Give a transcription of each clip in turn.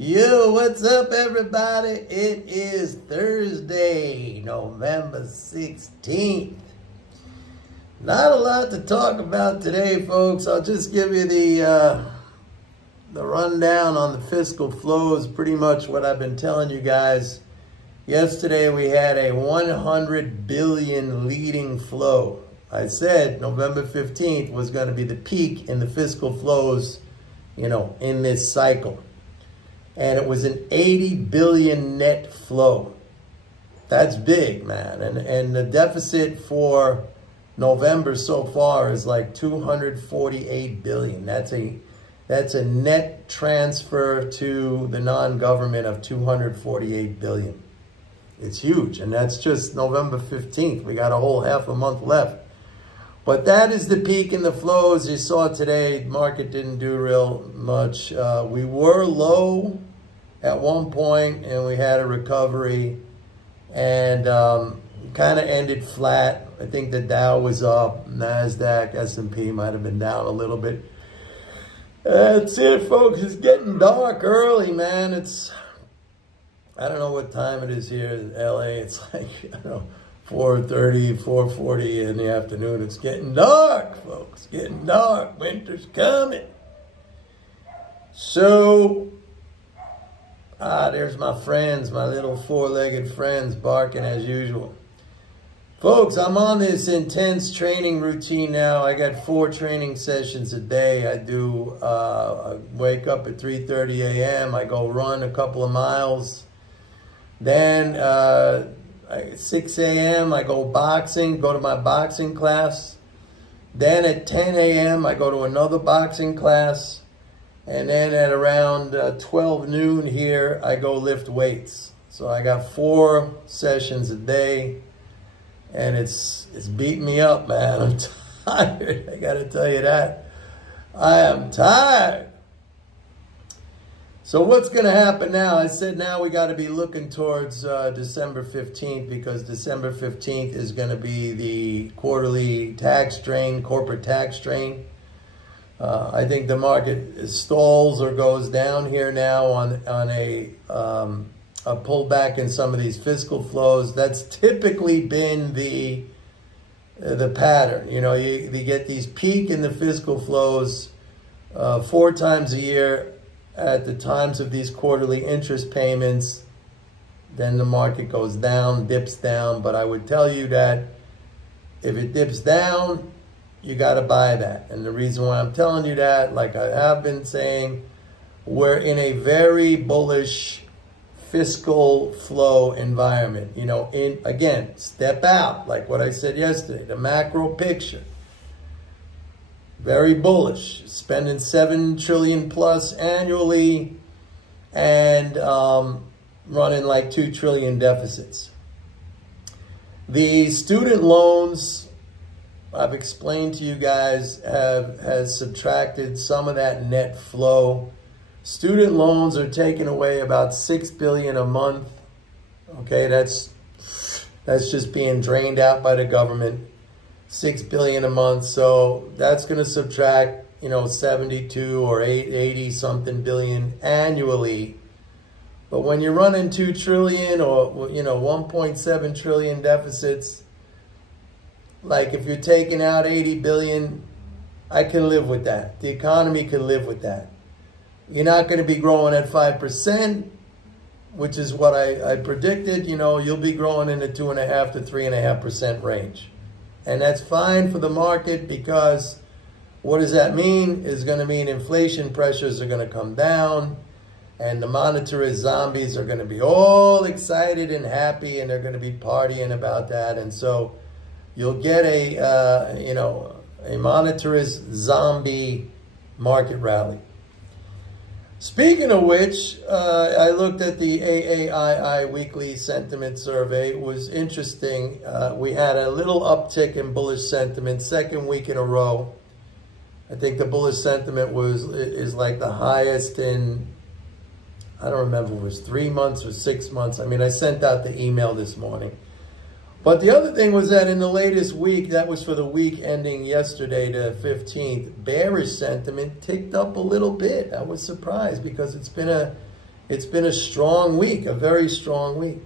Yo, what's up, everybody? It is Thursday, November 16th. Not a lot to talk about today, folks. I'll just give you the rundown on the fiscal flows, pretty much what I've been telling you guys. Yesterday, we had a 100 billion leading flow. I said November 15th was going to be the peak in the fiscal flows, in this cycle. And it was an 80 billion net flow. That's big, man. And the deficit for November so far is like 248 billion. That's a net transfer to the non-government of 248 billion. It's huge, and that's just November 15th. We got a whole half a month left. But that is the peak in the flows. You saw today, market didn't do real much. We were low at one point, and we had a recovery, and kind of ended flat. I think the Dow was up, NASDAQ, S&P might have been down a little bit. That's it, folks. It's getting dark early, man. I don't know what time it is here in LA. It's like, 4:30, 4:40 in the afternoon. It's getting dark, folks. Getting dark. Winter's coming. So, there's my friends, my little four-legged friends barking as usual. Folks, I'm on this intense training routine now. I got 4 training sessions a day. I wake up at 3:30 a.m. I go run a couple of miles. Then, 6 a.m. I go boxing, go to my boxing class. Then at 10 a.m. I go to another boxing class. And then at around 12 noon here, I go lift weights. So I got 4 sessions a day, and it's beating me up, man. I'm tired. I got to tell you that. I am tired. So what's going to happen now? I said now we got to be looking towards December 15th, because December 15th is going to be the quarterly tax drain, corporate tax drain. I think the market stalls or goes down here now on a pullback in some of these fiscal flows. That's typically been the pattern. You get these peak in the fiscal flows 4 times a year at the times of these quarterly interest payments. Then the market goes down, dips down. But I would tell you that if it dips down, you got to buy that. And the reason why I'm telling you that, like I have been saying, we're in a very bullish fiscal flow environment. Again, step out, like what I said yesterday, the macro picture. Very bullish, spending 7 trillion plus annually and running like 2 trillion deficits. The student loans, I've explained to you guys, has subtracted some of that net flow. Student loans are taking away about 6 billion a month. Okay, that's just being drained out by the government. 6 billion a month. So that's going to subtract, 72 or 80 something billion annually. But when you're running 2 trillion or 1.7 trillion deficits, like if you're taking out 80 billion, I can live with that. The economy can live with that. You're not going to be growing at 5%, which is what I predicted. You'll be growing in the 2.5 to 3.5% range. And that's fine for the market, because what does that mean? It's going to mean inflation pressures are going to come down, and the monetarist zombies are going to be all excited and happy, and they're going to be partying about that. And so you'll get a monetarist zombie market rally. Speaking of which, I looked at the AAII weekly sentiment survey. It was interesting. We had a little uptick in bullish sentiment, 2nd week in a row. I think the bullish sentiment is like the highest in, I don't remember if it was 3 months or 6 months. I mean, I sent out the email this morning. But the other thing was that in the latest week, that was for the week ending yesterday, the 15th, bearish sentiment ticked up a little bit. I was surprised because it's been a It's been a strong week, a very strong week.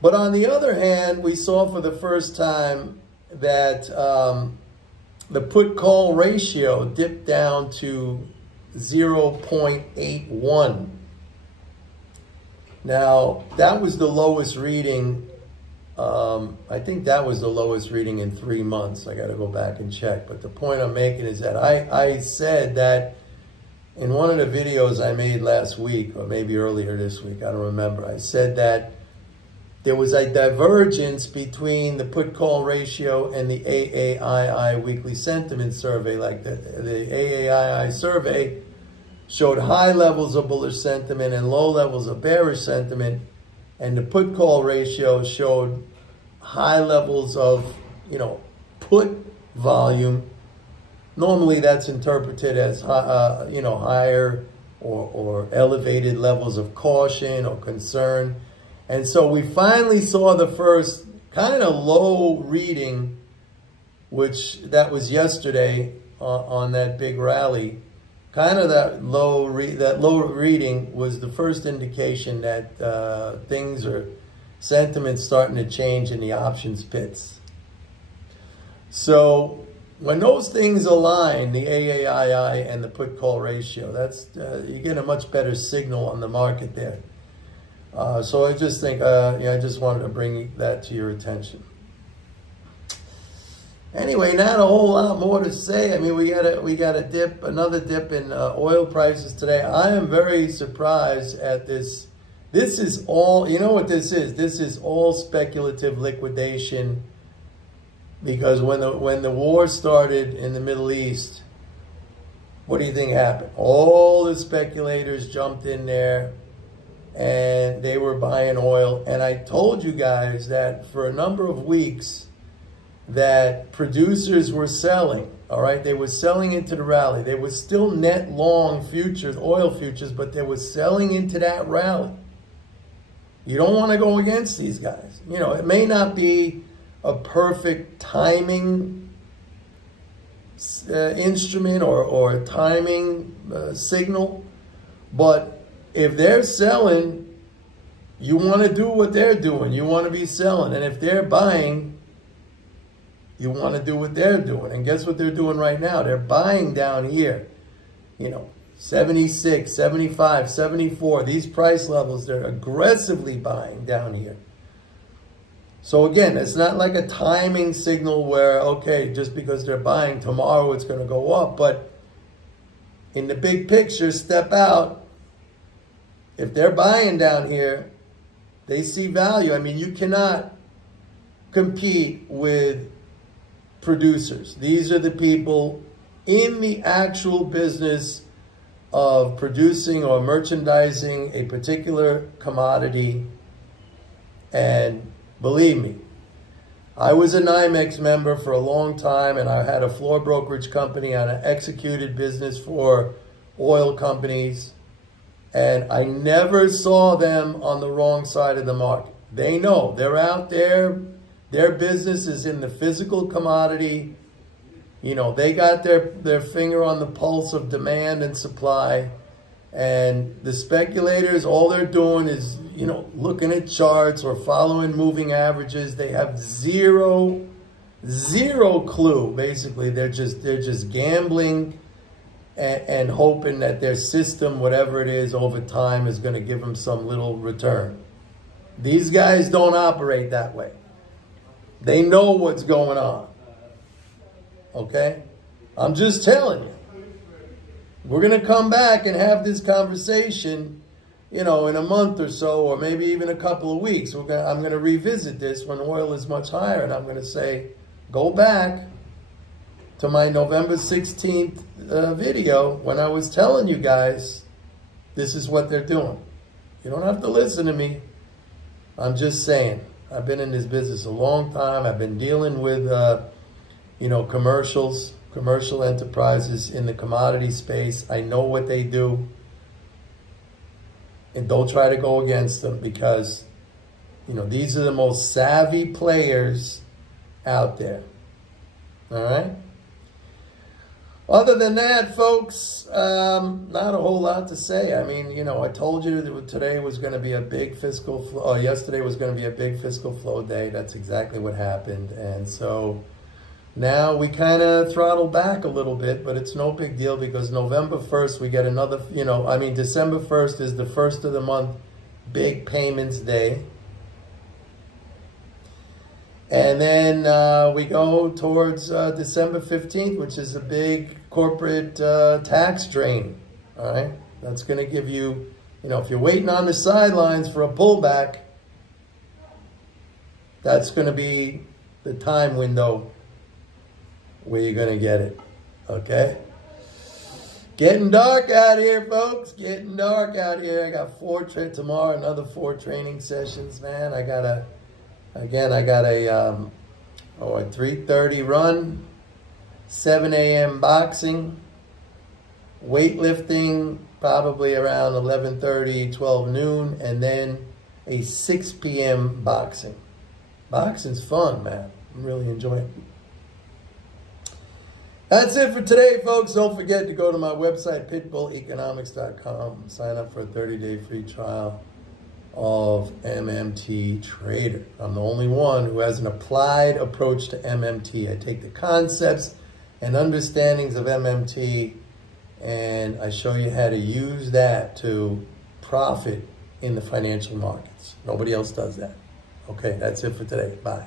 But on the other hand, we saw for the first time that the put-call ratio dipped down to 0.81. Now, that was the lowest reading. I think that was the lowest reading in 3 months. I got to go back and check. But the point I'm making is that I said that in one of the videos I made last week, or maybe earlier this week, I don't remember. I said that there was a divergence between the put-call ratio and the AAII weekly sentiment survey. Like the AAII survey showed high levels of bullish sentiment and low levels of bearish sentiment. And the put-call ratio showed high levels of, put volume. Normally that's interpreted as, higher or elevated levels of caution or concern. And so we finally saw the first kind of low reading, that was yesterday on that big rally. Kind of that low reading was the first indication that sentiment's starting to change in the options pits. So when those things align, the AAII and the put-call ratio, you get a much better signal on the market there. So I just think, I just wanted to bring that to your attention. Anyway, not a whole lot more to say. I mean, we got another dip in oil prices today. I am very surprised at this. This is all, you know what this is? This is all speculative liquidation, because when the war started in the Middle East, what do you think happened? All the speculators jumped in there and they were buying oil. And I told you guys that for a number of weeks that producers were selling, all right? They were selling into the rally. They were still net long futures, oil futures, but they were selling into that rally. You don't want to go against these guys. It may not be a perfect timing instrument or timing signal, but if they're selling, you want to do what they're doing. You want to be selling. And if they're buying, you want to do what they're doing. And guess what they're doing right now? They're buying down here, 76, 75, 74. These price levels, they're aggressively buying down here. So again, it's not like a timing signal where, okay, just because they're buying, tomorrow it's going to go up. But in the big picture, step out. If they're buying down here, they see value. I mean, you cannot compete with producers. These are the people in the actual business of producing or merchandising a particular commodity. And believe me, I was a NYMEX member for a long time, and I had a floor brokerage company on an executed business for oil companies, and I never saw them on the wrong side of the market. They know. They're out there. Their business is in the physical commodity. They got their finger on the pulse of demand and supply. And the speculators, all they're doing is, looking at charts or following moving averages. They have zero clue, basically. They're just gambling and hoping that their system, whatever it is, over time is going to give them some little return. These guys don't operate that way. They know what's going on. Okay? I'm just telling you. We're going to come back and have this conversation, in a month or so, or maybe even a couple of weeks. I'm going to revisit this when oil is much higher, and I'm going to say, go back to my November 16th video when I was telling you guys this is what they're doing. You don't have to listen to me. I'm just saying. I've been in this business a long time. I've been dealing with, commercial enterprises in the commodity space. I know what they do. And don't try to go against them, because, these are the most savvy players out there. All right? Other than that, folks, not a whole lot to say. I mean, you know, I told you that today was going to be a big fiscal flow. Yesterday was going to be a big fiscal flow day. That's exactly what happened. And so now we kind of throttle back a little bit, but it's no big deal because November 1st, we get another, you know, I mean, December 1st is the first of the month, big payments day. And then we go towards December 15th, which is a big corporate tax drain, all right? That's going to give you, you know, if you're waiting on the sidelines for a pullback, that's going to be the time window where you're going to get it, okay? Getting dark out here, folks. Getting dark out here. I got tomorrow, another 4 training sessions, man. I got a 3:30 run, 7 a.m. boxing, weightlifting, probably around 11:30, 12 noon, and then a 6 p.m. boxing. Boxing's fun, man. I'm really enjoying it. That's it for today, folks. Don't forget to go to my website, pitbulleconomics.com. Sign up for a 30-day free trial of MMT Trader. I'm the only one who has an applied approach to MMT. I take the concepts and understandings of MMT and I show you how to use that to profit in the financial markets. Nobody else does that. Okay, that's it for today. Bye.